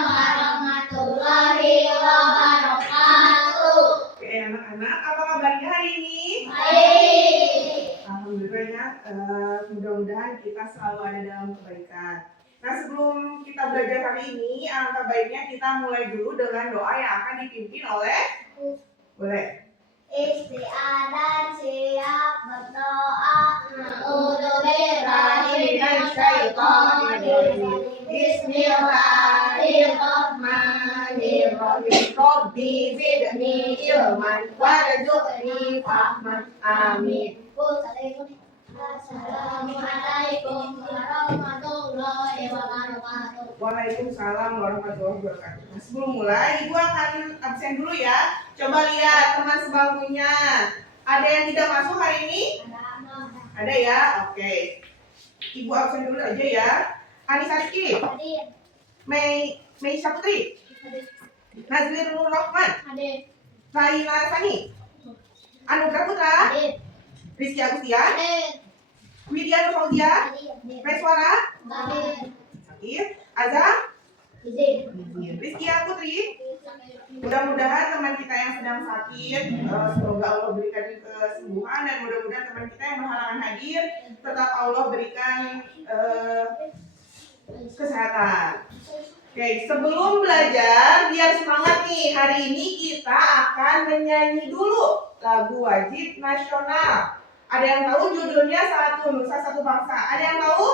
warahmatullahi wabarakatuh. Oke anak-anak, apa kabarnya hari ini? Baik. Alhamdulillah ya, mudah-mudahan kita selalu ada dalam kebaikan. Nah sebelum kita belajar hari ini, alangkah baiknya kita mulai dulu dengan doa yang akan dipimpin oleh boleh. Istiadat siap berdoa. A'udzubillahiminasyaitonirrajim. Bismillahirrahmanirrahim. Rabbi zidni ilman warzuqni fahman. Amin. Assalamualaikum warahmatullahi wabarakatuh. Waalaikumsalam warahmatullahi wabarakatuh. Nah, sebelum mulai, Ibu akan absen dulu ya. Coba lihat teman sebangkunya. Ada yang tidak masuk hari ini? Ada ya? Oke. Ibu absen dulu aja ya. Anissa Rizky, Mei Saputri, Nazlir Nur Rahman, Laila Sani, Anugrah Putra, Rizky Agustian, Widya Nur Fauzia, Reswara, Sakir, Azam, Rizky Putri. Mudah-mudahan teman kita yang sedang sakit, semoga Allah berikan kesembuhan, dan mudah-mudahan teman kita yang berhalangan hadir, tetap Allah berikan kesehatan. Oke, sebelum belajar, biar semangat nih, hari ini kita akan menyanyi dulu lagu wajib nasional. Ada yang tahu judulnya Satu Nusa Satu Bangsa? Ada yang tahu?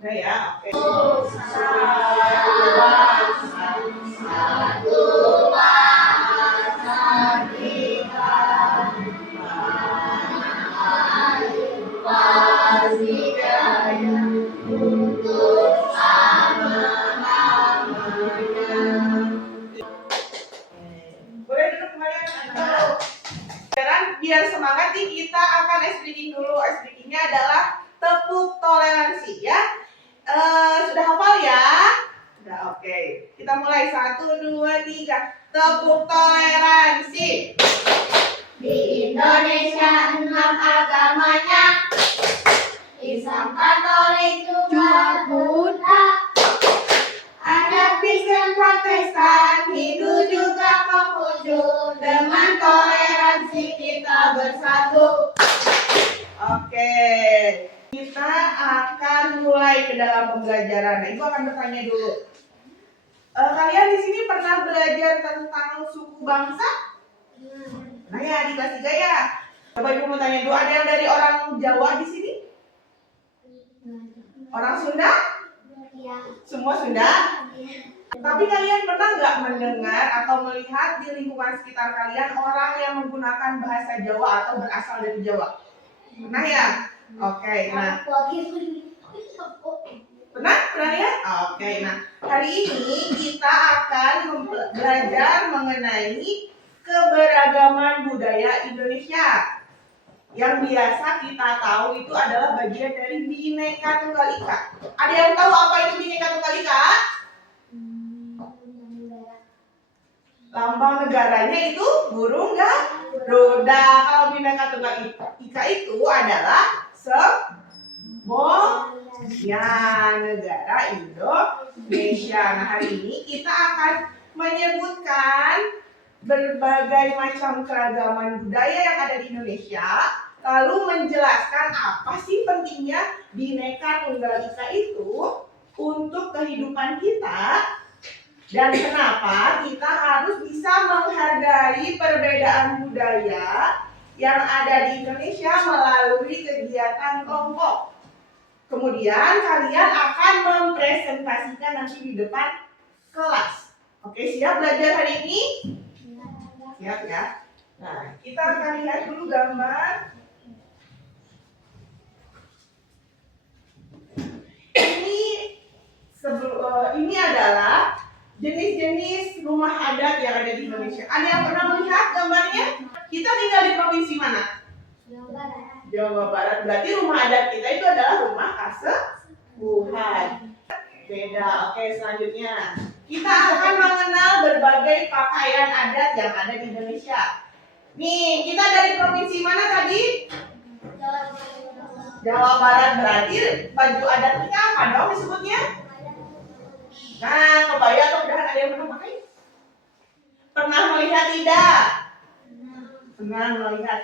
Ada ya, oke. Satu bangsa kita, pasti jaya untuk selama-lamanya. Boleh duduk kembali anak-anak. Biar semangat nih, kita akan ice breaking dulu. Ice breakingnya adalah tepuk toleransi ya. Sudah hafal ya? Sudah, oke. Kita mulai 1, 2, 3. Tepuk toleransi. Di Indonesia 6 agamanya, Islam, Katolik, juga Buddha. Ada Kristen, Protestan, Hindu juga Konghucu. Dengan toleransi kita bersatu. Oke, kita akan mulai ke dalam pembelajaran. Nah, Ibu akan bertanya dulu. Kalian di sini pernah belajar tentang suku bangsa? Nah ya, di kelas 3 ya. Coba Ibu mau tanya dulu, ada yang dari orang Jawa di sini? Orang Sunda? Semua Sunda? Tapi kalian pernah nggak mendengar atau melihat di lingkungan sekitar kalian orang yang menggunakan bahasa Jawa atau berasal dari Jawa? Pernah ya? Oke, nah. Pernah ya? Oke, nah. Hari ini kita akan belajar mengenai keberagaman budaya Indonesia. Yang biasa kita tahu itu adalah bagian dari Bhinneka Tunggal Ika. Ada yang tahu apa itu Bhinneka Tunggal Ika? Lambang negaranya itu burung Garuda. Kalau Bhinneka Tunggal Ika itu adalah semboyan negara Indonesia. Nah, hari ini kita akan menyebutkan berbagai macam keragaman budaya yang ada di Indonesia, lalu menjelaskan apa sih pentingnya Bhinneka Tunggal Ika itu untuk kehidupan kita. Dan kenapa kita harus bisa menghargai perbedaan budaya yang ada di Indonesia melalui kegiatan kelompok. Kemudian kalian akan mempresentasikan nanti di depan kelas. Oke, siap belajar hari ini? Siap ya. Nah, kita akan lihat dulu gambar. Ini adalah jenis-jenis rumah adat yang ada di Indonesia. Ada yang pernah melihat gambarnya? Kita tinggal di provinsi mana? Jawa Barat. Berarti rumah adat kita itu adalah rumah kasepuhan. Beda. Oke, selanjutnya kita akan mengenal berbagai pakaian adat yang ada di Indonesia. Nih, kita dari provinsi mana tadi? Jawa Barat. Berarti baju adat kita apa dong disebutnya? Nah, kebaya atau udahan ada yang pernah pakai? Pernah melihat tidak? Pernah melihat.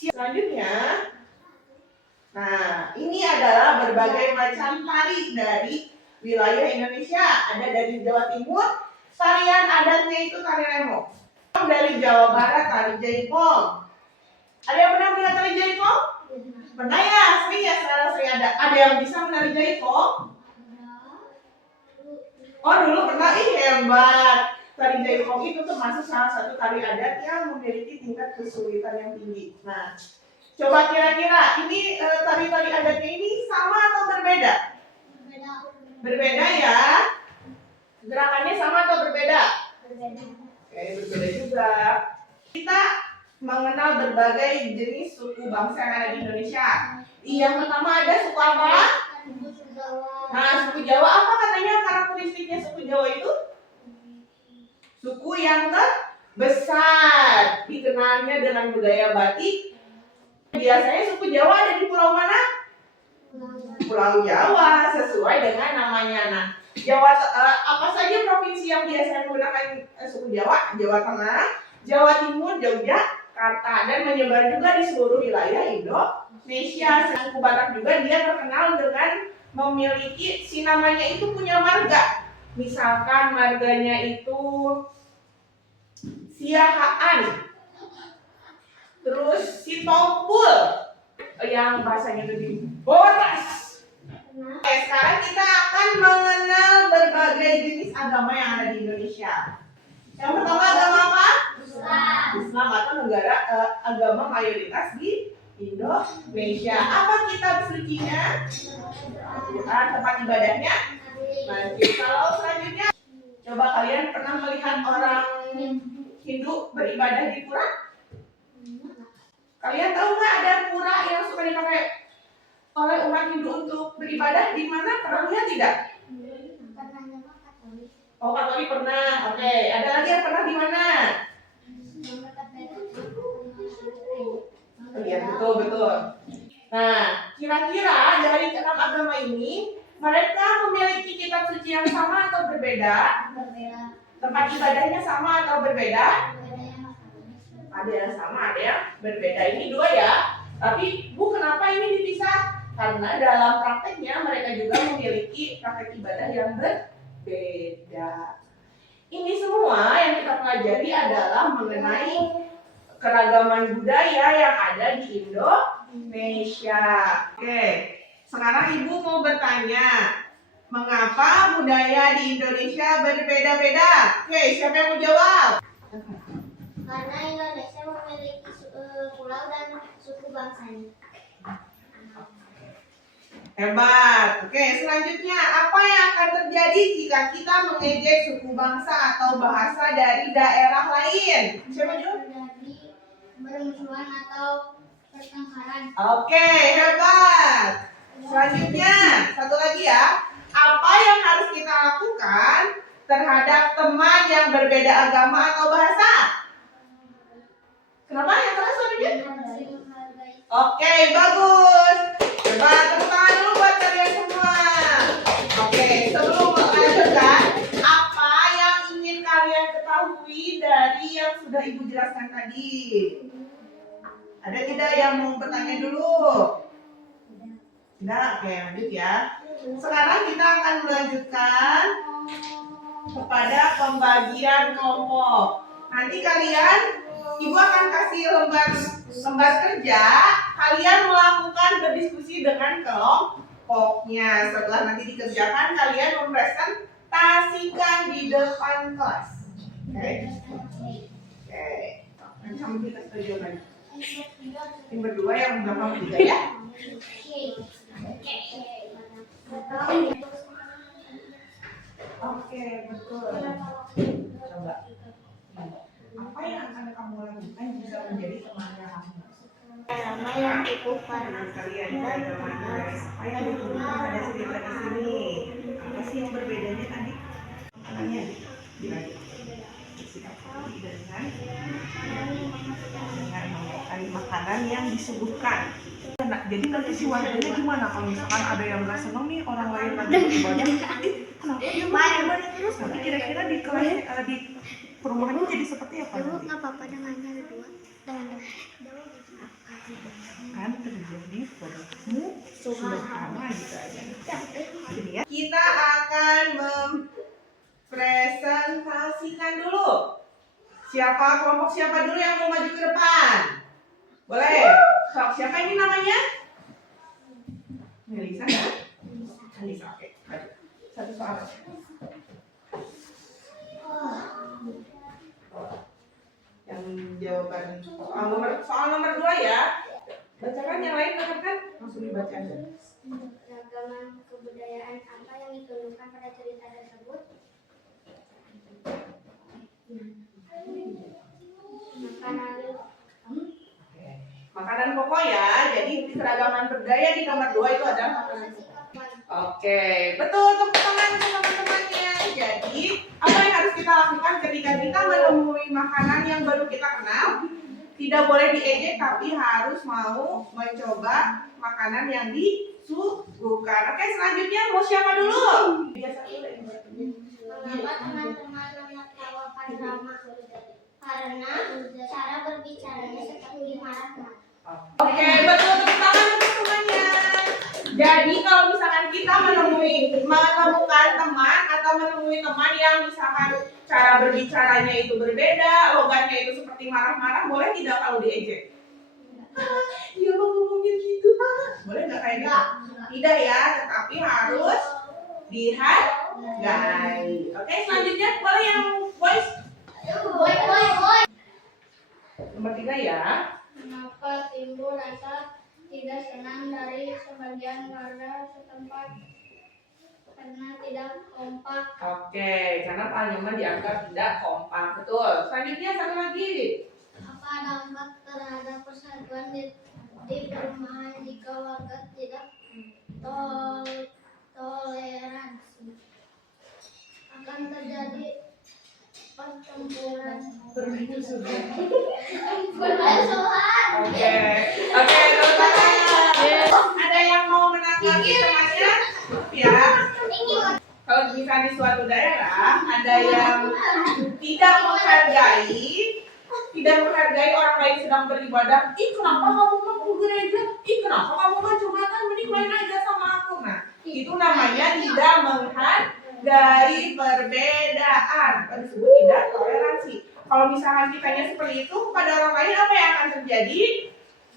Selanjutnya, nah ini adalah berbagai macam tari dari wilayah Indonesia. Ada dari Jawa Timur, tarian adatnya itu tari remo. Dari Jawa Barat, tari jaipong. Ada yang pernah melihat tari jaipong? Pernah ya, sering ya, sering ada. Ada yang bisa menari jaipong? Oh dulu pernah, ih hebat. Tari jaipong itu termasuk salah satu tari adat yang memiliki tingkat kesulitan yang tinggi. Nah, coba kira-kira ini tari-tari adatnya ini sama atau berbeda? Berbeda ya. Gerakannya sama atau berbeda? Oke, berbeda juga. Kita mengenal berbagai jenis suku bangsa yang ada di Indonesia. Yang pertama ada suku apa? Nah, suku Jawa apa katanya karakteristiknya suku Jawa itu? Suku yang terbesar, dikenalnya dengan budaya batik. Biasanya suku Jawa ada di pulau mana? Pulau Jawa, sesuai dengan namanya. Nah, Jawa apa saja provinsi yang biasanya menggunakan suku Jawa? Jawa Tengah, Jawa Timur, Yogyakarta, dan menyebar juga di seluruh wilayah Indonesia. Suku Batak juga dia terkenal dengan memiliki si namanya itu punya marga. Misalkan marganya itu Siahaan, terus si Tompul yang bahasanya lebih boras. Oke, sekarang kita akan mengenal berbagai jenis agama yang ada di Indonesia. Yang pertama agama apa? Islam atau negara agama mayoritas di Indonesia. Apa kitab sucinya? Tempat ibadahnya? Masjid. Kalau selanjutnya, coba kalian pernah melihat orang Hindu beribadah di pura? Kalian tahu nggak ada pura yang suka dipakai oleh umat Hindu untuk beribadah di mana? Pernah lihat tidak? Oh, Katolik pernah. Oke, ada lagi yang pernah di mana? Iya, betul. Nah, kira-kira dari 6 agama ini mereka memiliki kitab suci yang sama atau berbeda? Tempat ibadahnya sama atau berbeda? Ada yang sama, ada yang berbeda. Ini dua ya. Tapi Bu, kenapa ini dipisah? Karena dalam prakteknya mereka juga memiliki praktek ibadah yang berbeda. Ini semua yang kita pelajari adalah mengenai keragaman budaya yang ada di Indonesia. Oke, sekarang Ibu mau bertanya, mengapa budaya di Indonesia berbeda-beda? Oke, siapa yang mau jawab? Karena Indonesia memiliki pulau dan suku bangsanya. Hebat. Oke, selanjutnya apa yang akan terjadi jika kita mengejek suku bangsa atau bahasa dari daerah lain? Siapa jawab? Terjadi bermusuhan atau pertengkaran. Oke, hebat. Selanjutnya, satu lagi ya. Apa yang harus kita lakukan terhadap teman yang berbeda agama atau bahasa? Kenapa yang keras suaranya? Oke, bagus. Coba tepuk tangan dulu buat kalian semua. Oke, sebelum melanjutkan, apa yang ingin kalian ketahui dari yang sudah Ibu jelaskan tadi? Ada tidak yang mau bertanya dulu? Tidak, oke lanjut ya. Sekarang kita akan melanjutkan kepada pembagian kelompok. Nanti kalian, Ibu akan kasih lembar kerja. Kalian melakukan berdiskusi dengan kelompoknya. Setelah nanti dikerjakan, kalian mempresentasikan di depan kelas. Oke. Nanti sama kita setuju lagi. Yang berdua yang belakang juga ya. Oke, betul. Coba. Apa yang akan kamu lakukan bisa menjadi temannya kamu? Agama yang dikukuhkan. Kalian ada mana? Apa yang dikukuhkan pada cerita di sini? Apa sih yang berbedanya tadi? Makanannya bersikap dengan memakan makanan yang disebutkan. Nah, jadi nanti si warganya gimana kalau misalkan ada yang nggak seneng nih orang lain lagi beribadah? Kenapa dia marah terus? Nanti kira-kira di kelas di perumahannya jadi seperti apa? Dulu Nanti? nggak apa-apa dengannya ada dua. Dan Kan terjadi sederhana gitu aja. Jadi ya, kita akan mempresentasikan dulu. Kelompok siapa dulu yang mau maju ke depan? Boleh. So, siapa ini namanya? Melisa ya? Melisa, oke. Maju. Satu soal. Yang jawaban soal nomor 2 ya. Bacakan yang lain kan? Langsung dibaca aja. Ragaman kebudayaan apa yang ditunjukkan pada cerita tersebut? Makanan pokok ya. Jadi di keragaman budaya di nomor 2 itu adalah makanan pokok. Oke, betul, tepuk tangan untuk teman-temannya. Jadi, apa yang harus kita lakukan ketika kita menemui makanan yang baru kita kenal? Tidak boleh diejek, tapi harus mau mencoba makanan yang disuguhkan. Oke, selanjutnya mau siapa dulu? Biasa dulu yang Mengapa teman-teman menertawakan Rama? Karena cara berbicaranya seperti marah-marah. Oke, betul, tepuk tangan untuk semuanya. Jadi kalau misalkan kita menemukan teman atau menemui teman yang misalkan cara berbicaranya itu berbeda, logatnya itu seperti marah-marah, boleh tidak kalau diejek? Dia mau ngomongin gitu, boleh nggak kayak gitu? Tidak ya, tetapi harus dihargai. Oke, selanjutnya boleh yang voice Boy. nomor 3 ya. Kenapa timbul rasa tidak senang dari sebagian warga setempat? Karena tidak kompak. Oke, karena Pak Nyoman dianggap tidak kompak. Betul. Selanjutnya satu lagi. Apa dampak terhadap persatuan di perumahan jika warga tidak toleransi? Akan terjadi pertempuran. Permusuhan. Permusuhan. Oke, tepuk tangan. Ada yang mau menanggapi temannya? Ya. Kalau misalnya di suatu daerah ada yang tidak menghargai orang lain sedang beribadah. Ih, kenapa kamu mau ke gereja? Ih, kenapa kamu mau jumatan? Mending main aja sama aku. Nah, itu namanya tidak menghargai perbedaan. Disebut tidak toleransi. Kalau misalkan kitanya seperti itu pada orang lain, apa yang akan terjadi?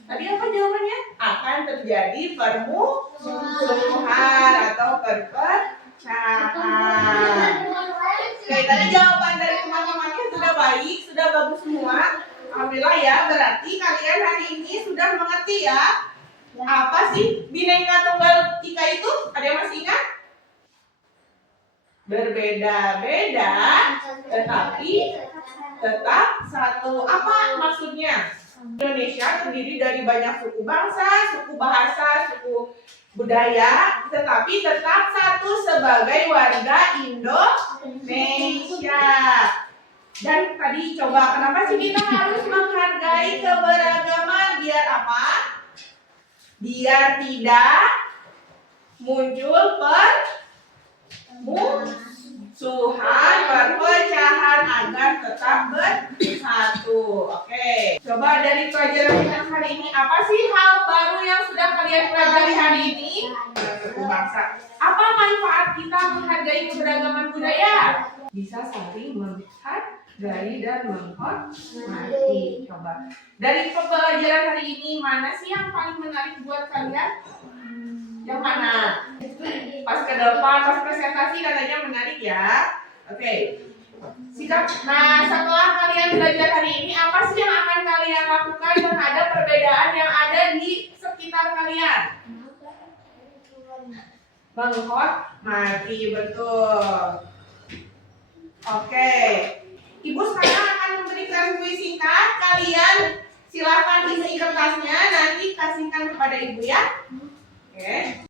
Tadi apa jawabannya? Akan terjadi permusuhan atau perpecahan. Oke, tadi jawaban dari teman-temannya sudah baik, sudah bagus semua. Alhamdulillah ya, berarti kalian hari ini sudah mengerti ya. Apa sih Bhinneka Tunggal Ika itu? Ada yang masih ingat? Berbeda-beda, tetapi tetap satu. Apa maksudnya? Indonesia terdiri dari banyak suku bangsa, suku bahasa, suku budaya, tetapi tetap satu sebagai warga Indonesia. Dan tadi coba, kenapa sih kita harus menghargai keberagaman? Biar apa? Biar tidak muncul permusuhan, perpecahan, agar tetap bersatu. Oke. Coba dari pelajaran kita hari ini, apa sih hal baru yang sudah kalian pelajari hari ini? Suku bangsa. Apa manfaat kita menghargai keberagaman budaya? Bisa saling menghargai dan menghormati. Coba. Dari pembelajaran hari ini, mana sih yang paling menarik buat kalian? Yang mana? Pas ke depan, pas presentasi katanya menarik ya. Oke. Sikap. Nah, setelah kalian belajar hari ini, apa sih yang akan kalian lakukan terhadap perbedaan yang ada di sekitar kalian? Menghormati, betul. Oke. Ibu sekarang akan memberikan kuis singkat. Kalian silakan isi kertasnya, nanti kasihkan kepada ibu ya. Oke.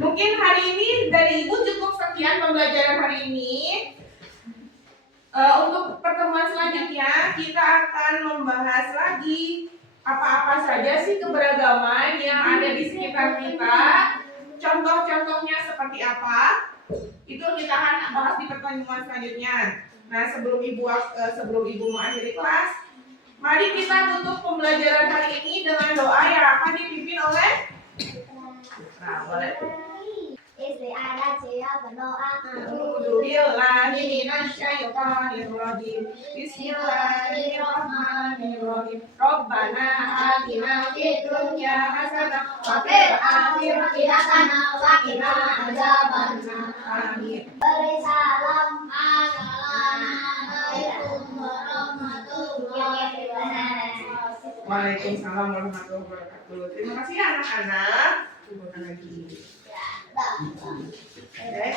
Mungkin hari ini dari ibu cukup sekian pembelajaran hari ini. Untuk pertemuan selanjutnya selanjutnya kita akan membahas lagi apa-apa saja sih keberagaman yang ada di sekitar kita. Contoh-contohnya seperti apa? Itu kita akan bahas di pertemuan selanjutnya. Nah, sebelum ibu mengakhiri kelas, mari kita tutup pembelajaran hari ini dengan doa yang akan dipimpin oleh Putra. Boleh. Bismillahirrahmanirrahim. Rabbana atina fid dunya hasanah wa fil akhirati hasanah wa qina adzabannar. Amin. Assalamualaikum warahmatullahi wabarakatuh. Waalaikumsalam warahmatullahi wabarakatuh. Terima kasih anak-anak. Tunggu lagi. Oke.